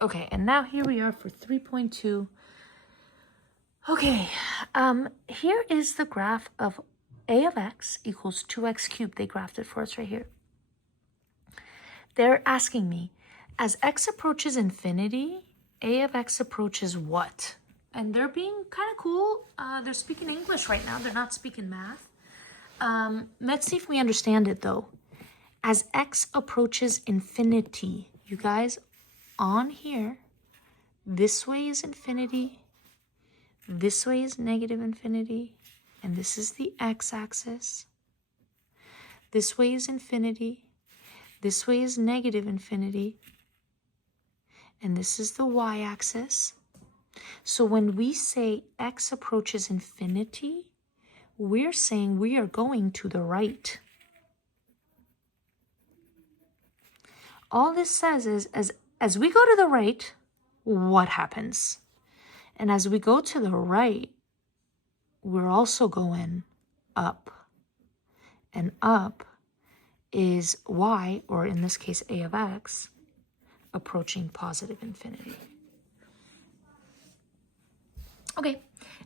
Okay, and now here we are for 3.2. Okay, here is the graph of a of x equals 2x cubed. They graphed it for us right here. They're asking me, as x approaches infinity, a of x approaches what? And they're being kind of cool. They're speaking English right now. They're not speaking math. Let's see if we understand it though. As x approaches infinity, you guys, on here, this way is infinity, this way is negative infinity, and this is the x-axis. This way is infinity, this way is negative infinity, and this is the y-axis. So when we say x approaches infinity, we're saying we are going to the right. All this says is as we go to the right, what happens? And as we go to the right, we're also going up. And up is y, or in this case a of x, approaching positive infinity. Okay,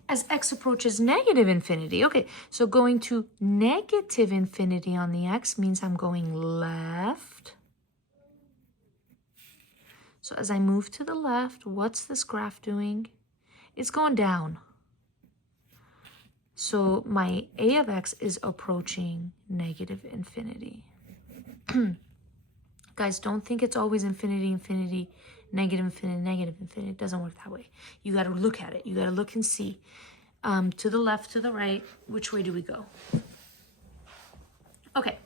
as x approaches negative infinity, okay, so going to negative infinity on the x means I'm going left. So as I move to the left, what's this graph doing? It's going down. So my a of x is approaching negative infinity. Guys, don't think it's always infinity, infinity, negative infinity, negative infinity. It doesn't work that way. You got to look at it. You got to look and see. To the left, to the right, which way do we go? Okay,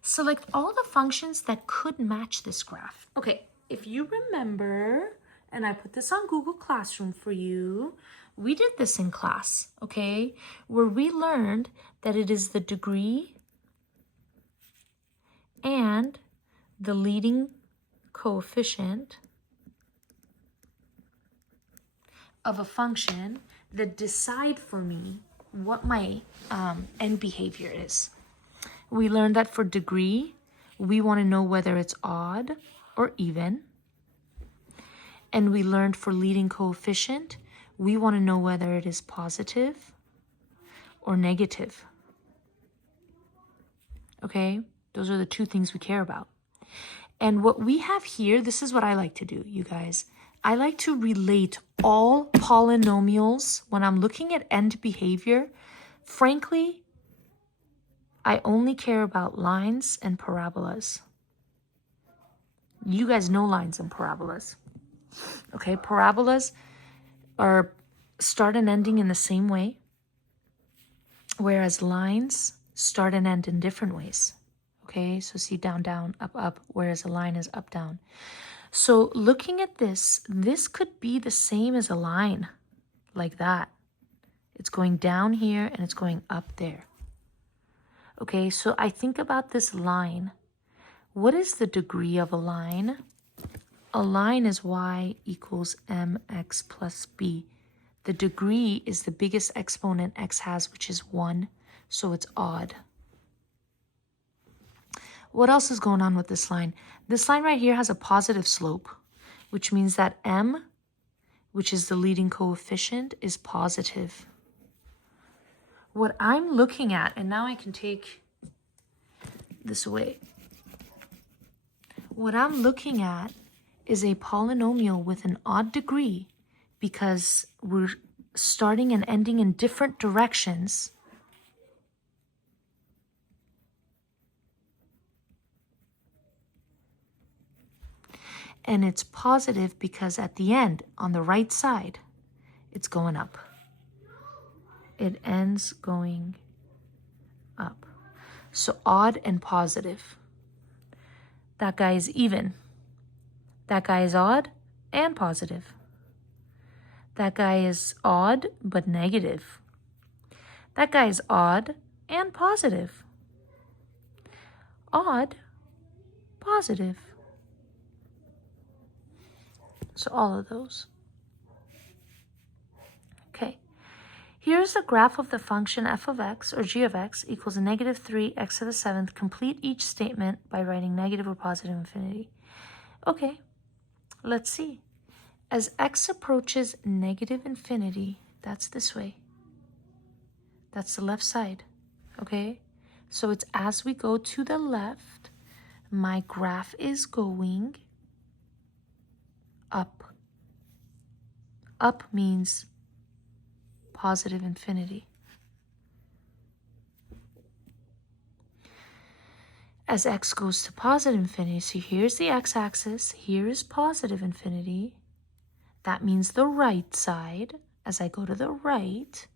select all the functions that could match this graph. Okay, if you remember, and I put this on Google Classroom for you, we did this in class, okay, where we learned that it is the degree and the leading coefficient of a function that decide for me what my end behavior is. We learned that for degree, we want to know whether it's odd or even. And we learned for leading coefficient, we want to know whether it is positive or negative. Okay, those are the two things we care about. And what we have here, this is what I like to do, you guys. I like to relate all polynomials when I'm looking at end behavior. Frankly, I only care about lines and parabolas. You guys know lines and parabolas. Okay, parabolas are start and ending in the same way, whereas lines start and end in different ways. Okay, so see down, down, up, up, whereas a line is up, down. So looking at this, this could be the same as a line, like that. It's going down here and it's going up there. Okay, so I think about this line. What is the degree of a line? A line is y equals mx plus b. The degree is the biggest exponent x has, which is 1, so it's odd. What else is going on with this line? This line right here has a positive slope, which means that m, which is the leading coefficient, is positive. What I'm looking at, and now I can take this away. What I'm looking at is a polynomial with an odd degree because we're starting and ending in different directions. And it's positive because at the end, on the right side, it's going up. It ends going up. So odd and positive. That guy is even. That guy is odd and positive. That guy is odd but negative. That guy is odd and positive. Odd, positive. So all of those. Okay. Here's a graph of the function f of x or g of x equals a negative 3 x to the 7th. Complete each statement by writing negative or positive infinity. Okay, let's see. As x approaches negative infinity, that's this way. That's the left side, okay? So it's as we go to the left, my graph is going up. Up means positive infinity. As x goes to positive infinity, so here's the x-axis, here is positive infinity. That means the right side. As I go to the right,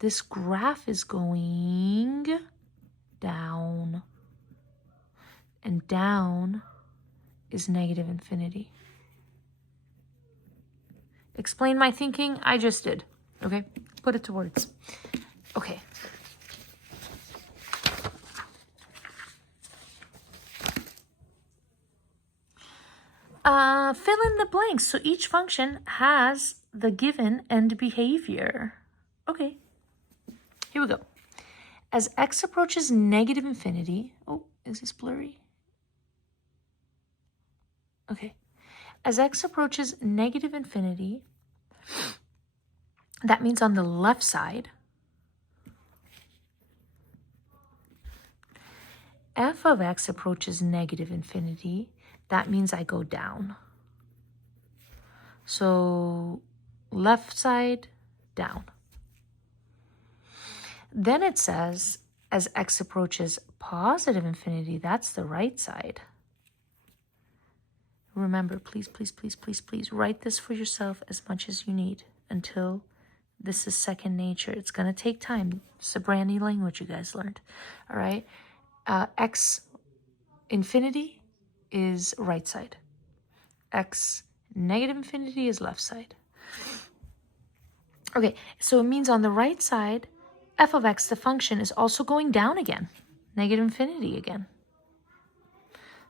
this graph is going down. And down is negative infinity. Explain my thinking? I just did. Okay? Put it to words. Okay. Fill in the blanks. So each function has the given end behavior. Okay. Here we go. As x approaches negative infinity. Oh, is this blurry? Okay. As x approaches negative infinity, that means on the left side, f of x approaches negative infinity. That means I go down. So left side, down. Then it says, as x approaches positive infinity, that's the right side. Remember, please, please, please, please, please write this for yourself as much as you need until this is second nature. It's going to take time. It's a brand new language you guys learned. All right. X infinity is right side. X negative infinity is left side. Okay, so it means on the right side, f of x, the function, is also going down again. Negative infinity again.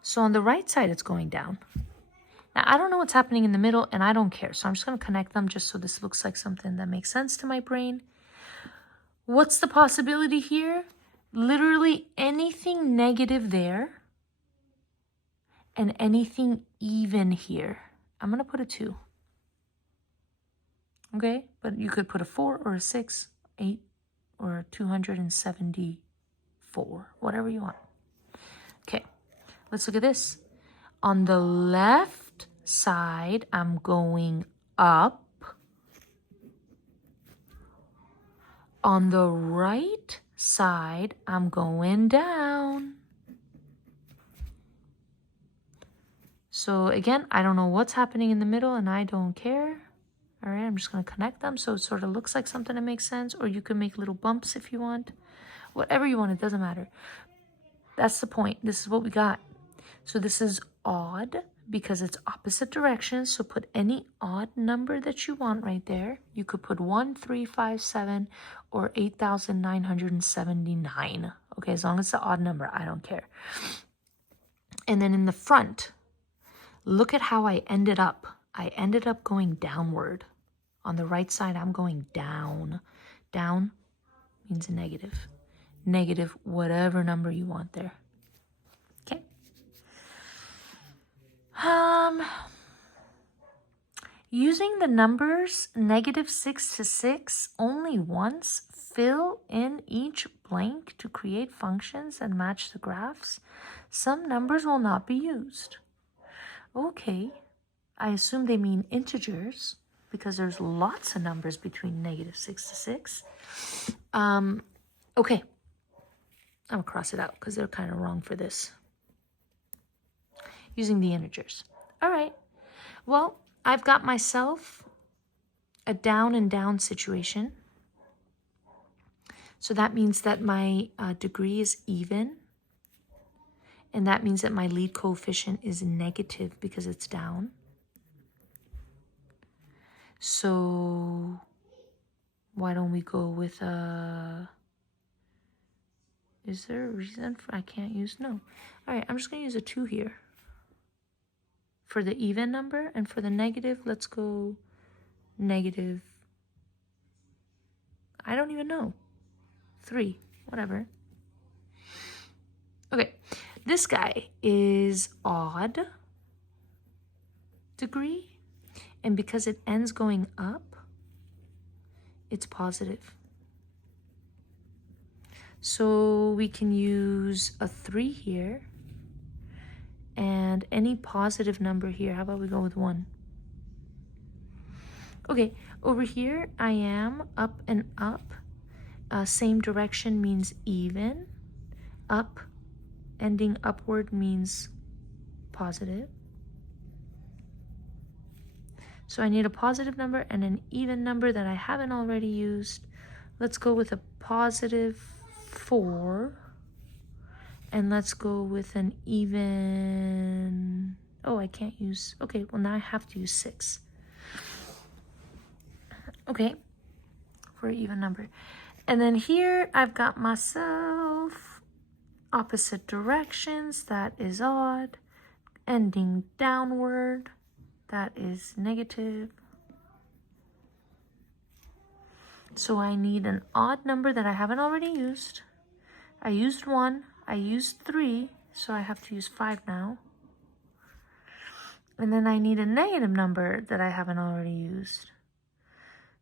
So on the right side, it's going down. Now, I don't know what's happening in the middle, and I don't care. So I'm just going to connect them just so this looks like something that makes sense to my brain. What's the possibility here? Literally anything negative there and anything even here. I'm going to put a 2. Okay? But you could put a 4 or a 6, 8, or 274. Whatever you want. Okay. Let's look at this. On the left side, I'm going up. On the right side, I'm going down. So again, I don't know what's happening in the middle and I don't care. All right, I'm just going to connect them so it sort of looks like something that makes sense, or you can make little bumps if you want. Whatever you want, it doesn't matter. That's the point. This is what we got. So this is odd because it's opposite directions. So put any odd number that you want right there. You could put 1, 3, 5, 7, or 8,979. Okay, as long as it's an odd number, I don't care. And then in the front, look at how I ended up. I ended up going downward. On the right side, I'm going down. Down means negative. Negative, whatever number you want there. Okay. Using the numbers -6 to 6 only once, fill in each blank to create functions and match the graphs. Some numbers will not be used. Okay, I assume they mean integers because there's lots of numbers between -6 to 6. Okay, I'm gonna cross it out because they're kind of wrong for this. Using the integers. All right, well, I've got myself a down and down situation. So that means that my degree is even. And that means that my lead coefficient is negative because it's down. So why don't we go with is there a reason for I can't use? No. All right, I'm just going to use a 2 here. For the even number, and for the negative, let's go negative. I don't even know. 3, whatever. Okay, this guy is odd degree, And because it ends going up, it's positive. So we can use a 3 here. And any positive number here. How about we go with 1? Okay, over here, I am up and up. Same direction means even. Up, ending upward means positive. So I need a positive number and an even number that I haven't already used. Let's go with a positive 4. And let's go with an even... Oh, I can't use... Okay, well now I have to use 6. Okay, for an even number. And then here I've got myself opposite directions. That is odd. Ending downward. That is negative. So I need an odd number that I haven't already used. I used 1. I used 3. So I have to use 5 now. And then I need a negative number that I haven't already used.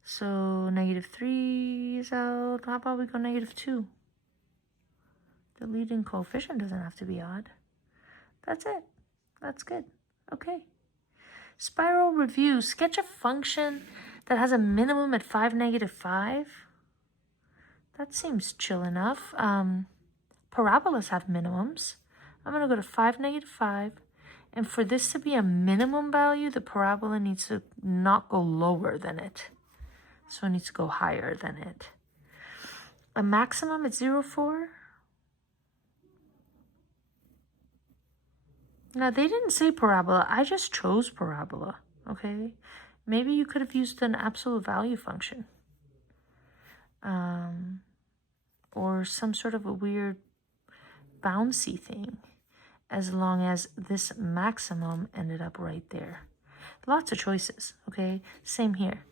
So negative 3 is out. How about we go negative 2? The leading coefficient doesn't have to be odd. That's it. That's good. Okay. Spiral review. Sketch a function that has a minimum at 5, negative 5. That seems chill enough. Parabolas have minimums. I'm going to go to 5, negative 5. And for this to be a minimum value, the parabola needs to not go lower than it. So it needs to go higher than it. A maximum at 0, 4. Now, they didn't say parabola. I just chose parabola, okay? Maybe you could have used an absolute value function. Or some sort of a weird bouncy thing, as long as this maximum ended up right there. Lots of choices, okay? Same here.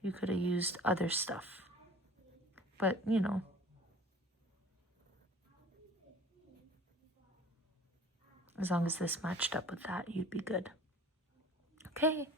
You could have used other stuff. But, you know. As long as this matched up with that, you'd be good. Okay.